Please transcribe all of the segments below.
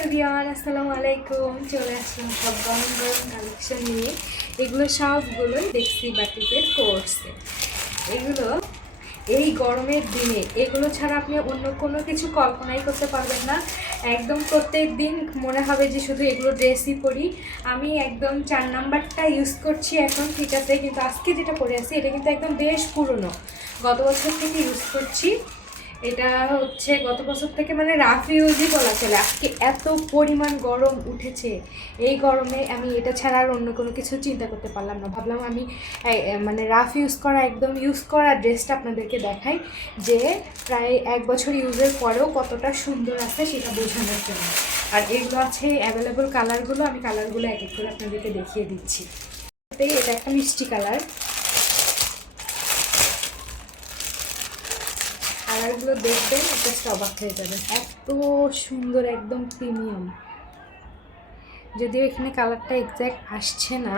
Everyone, আসসালামু আলাইকুম। চলে আসলাম সব গরম গরম কালেকশন নিয়ে। এগুলো সবগুলোই দেখছি বাটিকের কোর্সে। এগুলো এই গরমের দিনে এগুলো ছাড়া আপনি অন্য কোনো কিছু কল্পনাই করতে পারবেন না। একদম প্রত্যেক দিন মনে হবে যে শুধু এগুলো ড্রেসই পরি। আমি একদম 4 নাম্বারটা ইউজ করছি এখন, ঠিক আছে, কিন্তু আজকে যেটা পরে আছি এটা কিন্তু একদম বেশ পুরনো, গত বছর থেকে ইউজ করছি। এটা হচ্ছে গত বছর থেকে মানে রাফ ইউজই বলা চলে। আজকে এত পরিমাণ গরম উঠেছে, এই গরমে আমি এটা ছাড়া আর অন্য কোনো কিছু চিন্তা করতে পারলাম না। ভাবলাম আমি মানে রাফ ইউজ করা, একদম ইউজ করা ড্রেসটা আপনাদেরকে দেখাই, যে প্রায় 1 বছর ইউজের পরেও কতটা সুন্দর আছে সেটা বোঝানোর জন্য। আর এগুলো আছে অ্যাভেলেবল কালারগুলো, আমি কালারগুলো এক এক করে আপনাদেরকে দেখিয়ে দিচ্ছি। এটা একটা মিষ্টি কালার, কালারগুলো দেখবেন জাস্ট অবাক হয়ে যাবেন, এত সুন্দর, একদম প্রিমিয়াম। যদিও এখানে কালারটা এক্স্যাক্ট আসছে না।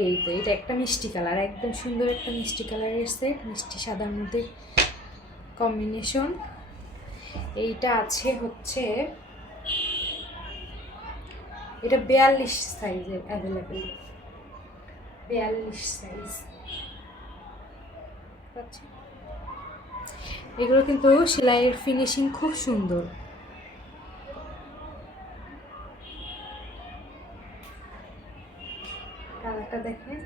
এই তো এটা একটা মিষ্টি কালার, একদম সুন্দর একটা মিষ্টি কালারের সেট, মিষ্টি সাদার মধ্যে কম্বিনেশন। এইটা আছে হচ্ছে এটা 42 সাইজের অ্যাভেলেবেল, 42 সাইজ পাচ্ছি। এগুলো কিন্তু সেলাইয়ের ফিনিশিং খুব সুন্দর। কালারটা দেখেন,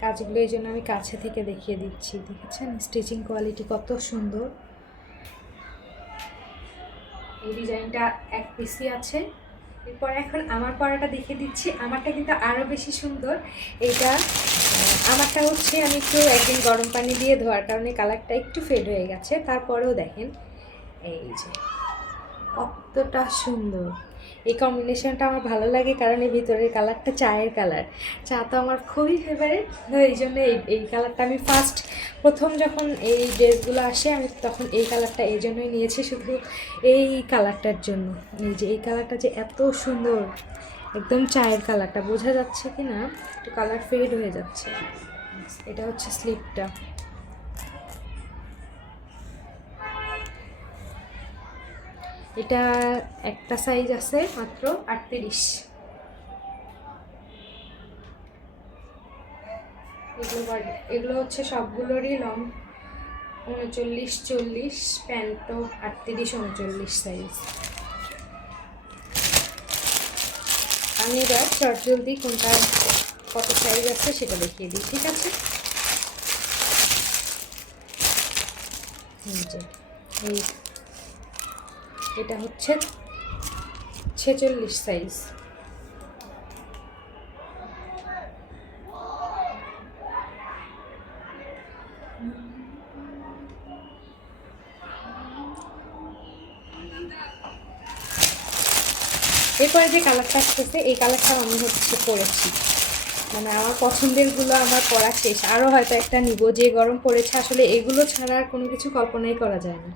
কাজগুলো এই জন্য আমি কাছে থেকে দেখিয়ে দিচ্ছি। দেখেছেন স্টিচিং কোয়ালিটি কত সুন্দর। এই ডিজাইনটা এক পিসই আছে। এরপর এখন আমার পরাটা দেখিয়ে দিচ্ছি। আমারটা কিন্তু আরও বেশি সুন্দর। এইটা আমারটা হচ্ছে আমি একটু একদিন গরম পানি দিয়ে ধোয়ার কারণে কালারটা একটু ফেড হয়ে গেছে, তারপরেও দেখেন এই যে কতটা সুন্দর। এই কম্বিনেশনটা আমার ভালো লাগে কারণ এই ভিতরের কালারটা চায়ের কালার। চা তো আমার খুবই ফেভারিট, তো এই জন্য এই কালারটা আমি প্রথম যখন এই ড্রেসগুলো আসে আমি তখন এই কালারটা এই জন্যই নিয়েছি, শুধু এই কালারটার জন্য। এই যে এই কালারটা যে এত সুন্দর, একদম চায়ের কালারটা, বোঝা যাচ্ছে কি না একটু কালার ফেড হয়ে যাচ্ছে। এটা হচ্ছে স্লিপটা। এটা একটা সাইজ আছে মাত্র 38। এগুলো হচ্ছে সবগুলোরই লং 39-40, প্যান্টও 38-39 সাইজ। আমি এবার শর্ট জলদি কোনটা কত সাইজ আছে সেটা দেখিয়ে দিই, ঠিক আছে। এই এটা হচ্ছে 46 সাইজ। এরপরে যে কালারটা আসতেছে এই কালারটা আমি হচ্ছে পরেছি, মানে আমার পছন্দেরগুলো আমার পরা শেষ। আরও হয়তো একটা নিব, যে গরম পড়েছে আসলে এগুলো ছাড়া আর কোনো কিছু কল্পনাই করা যায় না।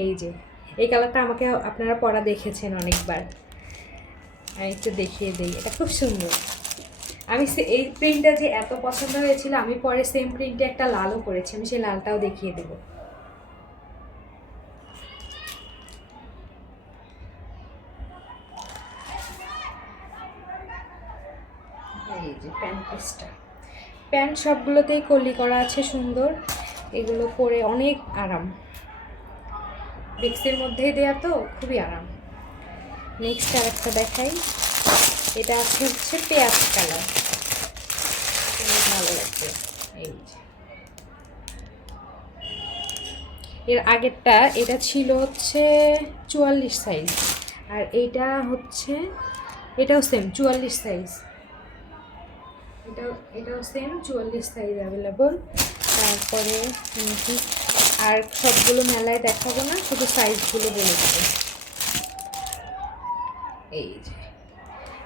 এই যে এই কালারটা আমাকে আপনারা পরা দেখেছেন অনেকবার, আমি একটু দেখিয়ে দিই। এটা খুব সুন্দর। আমি এই প্রিন্টটা যে এত পছন্দ হয়েছিল, আমি পরে সেম প্রিন্টে একটা লালও করেছি, আমি সেই লালটাও দেখিয়ে দেবো। এই যে প্যান্ট পিসটা, প্যান্ট সবগুলোতেই কলি করা আছে সুন্দর। এগুলো পরে অনেক আরাম, বেক্সের মধ্যেই দেয়া তো খুবই আরাম। নেক্সট আর একটা দেখাই, এটা আছে হচ্ছে পেঁয়াজ কালার, ভালো লাগবে। এই যে এর আগেরটা এটা ছিল হচ্ছে 44 সাইজ, আর এইটা হচ্ছে এটাও সেম 44 সাইজ। এটাও সেম 44 সাইজ অ্যাভেলেবল। তারপরে আর সবগুলো মেলায় দেখাবো না, শুধু সাইজগুলো বলে দেবো। এই যে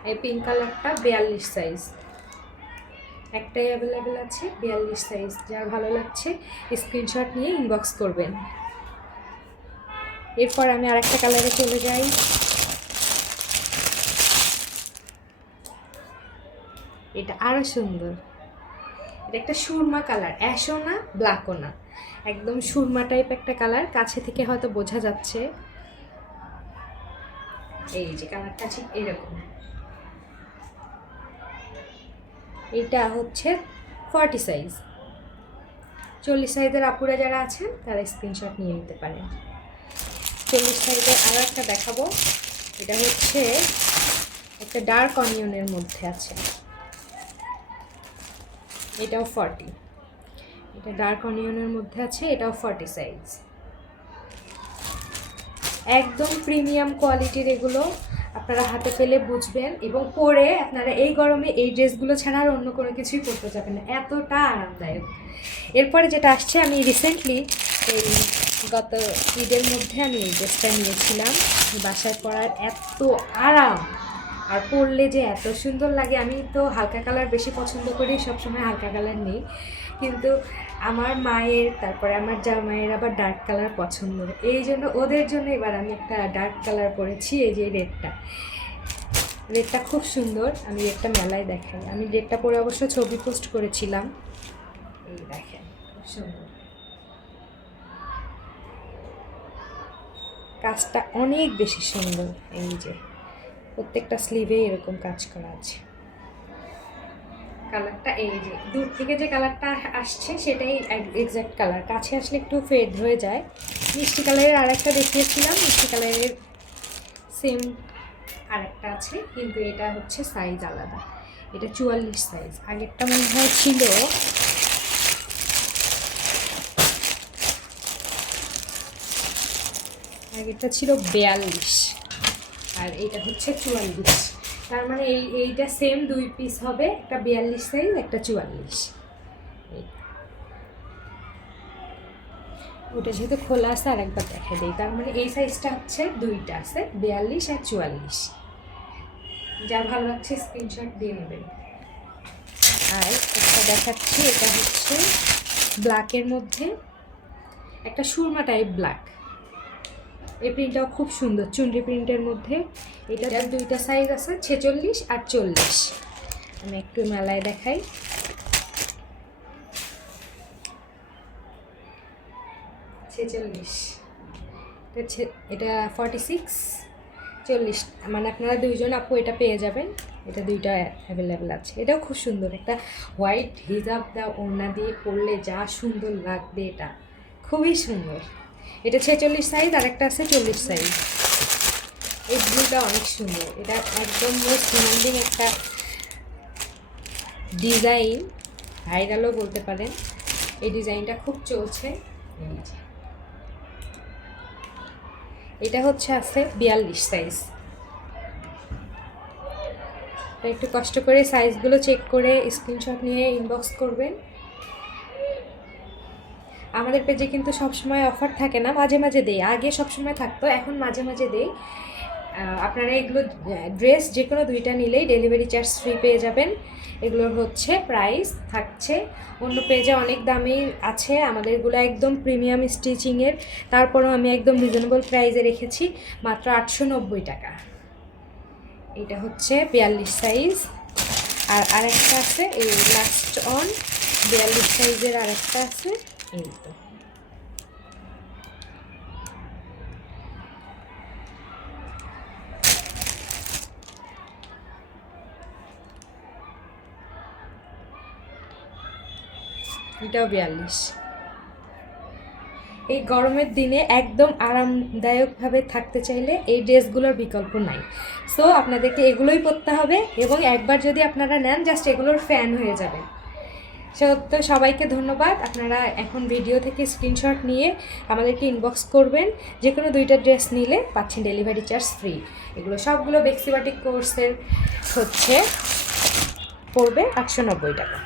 এই পিঙ্ক কালারটা 42 সাইজ, একটাই অ্যাভেলেবেল আছে 42 সাইজ। যার ভালো লাগছে স্ক্রিনশট নিয়ে ইনবক্স করবেন। এরপর আমি আরেকটা কালারে চলে যাই। এটা আরও সুন্দর, এটা একটা সুরমা কালার, অ্যাশও না ব্ল্যাকও না, একদম সুরমা টাইপ একটা কালার। কাছে থেকে হয়তো বোঝা যাচ্ছে। এই যে কালারটা ঠিক এরকম। এটা হচ্ছে 40 সাইজ। 40 সাইজের আপুরা যারা আছেন তারা স্ক্রিনশট নিয়ে নিতে পারেন। 40 সাইজের আরও একটা দেখাবো। এটা হচ্ছে একটা ডার্ক অনিয়নের মধ্যে আছে, এটাও 40। এটা ডার্ক অনিয়নের মধ্যে আছে, এটাও 40 সাইজ। একদম প্রিমিয়াম কোয়ালিটির এগুলো, আপনারা হাতে পেলে বুঝবেন এবং পরে আপনারা এই গরমে এই ড্রেসগুলো ছাড়া আর অন্য কোনো কিছুই পরতে যাবেন না, এতটা আরামদায়ক। এরপরে যেটা আসছে, আমি রিসেন্টলি এই গত ঈদের মধ্যে আমি এই ড্রেসটা নিয়েছিলাম, বাসায় পরার এত আরাম আর পরলে যে এত সুন্দর লাগে। আমি তো হালকা কালার বেশি পছন্দ করি, সবসময় হালকা কালার নেই, কিন্তু আমার মায়ের, তারপরে আমার জামাইয়ের আবার ডার্ক কালার পছন্দ, এই জন্য ওদের জন্য এবার আমি একটা ডার্ক কালার পরেছি। এই যে রেডটা খুব সুন্দর, আমি রেডটা মেলায় দেখাই। আমি রেডটা পরে অবশ্য ছবি পোস্ট করেছিলাম, এই দেখেন খুব সুন্দর। কাজটা অনেক বেশি সুন্দর, এই যে প্রত্যেকটা স্লিভে এরকম কাজ করা আছে। কালারটা এই যে দূর থেকে যে কালারটা আসছে সেটাই এক্স্যাক্ট কালার, কাছে আসলে একটু ফেড হয়ে যায়। মিষ্টি কালারের আরেকটা দেখিয়েছিলাম, মিষ্টি কালারের সেম আরেকটা আছে, কিন্তু এটা হচ্ছে সাইজ আলাদা। এটা 44 সাইজ, আগেরটা মনে হয় ছিল আগেরটা ছিল 42 আর এইটা হচ্ছে 44। তার মানে এইটা সেম 2 পিস হবে, একটা 42 সাইজ, একটা 44। ওটা যেহেতু খোলা আছে আর একবার দেখা দিই। তার মানে এই সাইজটা হচ্ছে দুইটা আছে, 42 আর 44। যা ভালো লাগছে স্ক্রিনশট দিয়ে নেবেন। আর একটা দেখাচ্ছি, এটা হচ্ছে ব্ল্যাকের মধ্যে একটা সুরমা টাইপ ব্ল্যাক। এই প্রিন্টটাও খুব সুন্দর, চুনরি প্রিন্টের মধ্যে। এটার দুইটা সাইজ আছে, 46 আর 40। আমি একটু মেলায় দেখাই। 46, এটা 46, 40, মানে আপনারা দুইজন আপু এটা পেয়ে যাবেন। এটা দুইটা অ্যাভেলেবেল আছে। এটাও খুব সুন্দর, একটা হোয়াইট হিজাব দা ওড়না দিয়ে পরলে যা সুন্দর লাগবে, এটা খুবই সুন্দর। এটা 46 সাইজ, আর একটা আছে 40 সাইজ। এই ব্লুটা অনেক সুন্দর, এটা একদম মোস্ট ডিমান্ডিং একটা ডিজাইন, ভাইরালও বলতে পারেন। এই ডিজাইনটা খুব চলছে। এটা হচ্ছে আছে 42 সাইজ। একটু কষ্ট করে সাইজগুলো চেক করে স্ক্রিনশট নিয়ে ইনবক্স করবেন। আমাদের পেজে কিন্তু সবসময় অফার থাকে না, মাঝে মাঝে দেই। আগে সবসময় থাকতো, এখন মাঝে মাঝে দেই। আপনারা এগুলো ড্রেস যে কোনো দুইটা নিলেই ডেলিভারি চার্জ ফ্রি পেয়ে যাবেন। এগুলোর হচ্ছে প্রাইস থাকছে, অন্য পেজে অনেক দামি আছে, আমাদেরগুলো একদম প্রিমিয়াম স্টিচিংয়ের। তারপরেও আমি একদম রিজনেবল প্রাইসে রেখেছি, মাত্র 890 টাকা। এটা হচ্ছে 42 সাইজ। আর আরেকটা আছে এই লাস্ট অন 42 সাইজের আরেকটা আছে, এই তো। এটাও 42। এই গরমের দিনে একদম আরামদায়কভাবে থাকতে চাইলে এই ড্রেসগুলোর বিকল্প নাই। সো আপনাদেরকে এগুলোই পরতে হবে, এবং একবার যদি আপনারা নেন জাস্ট এগুলোর ফ্যান হয়ে যাবে। তো সবাইকে ধন্যবাদ। আপনারা এখন ভিডিও থেকে স্ক্রিনশট নিয়ে আমাদেরকে ইনবক্স করবেন। যে কোনো দুইটা ড্রেস নিলে পাচ্ছেন ডেলিভারি চার্জ ফ্রি। এগুলো সবগুলো বেক্সি বাটিক কোর্সের হচ্ছে পড়বে 890 টাকা।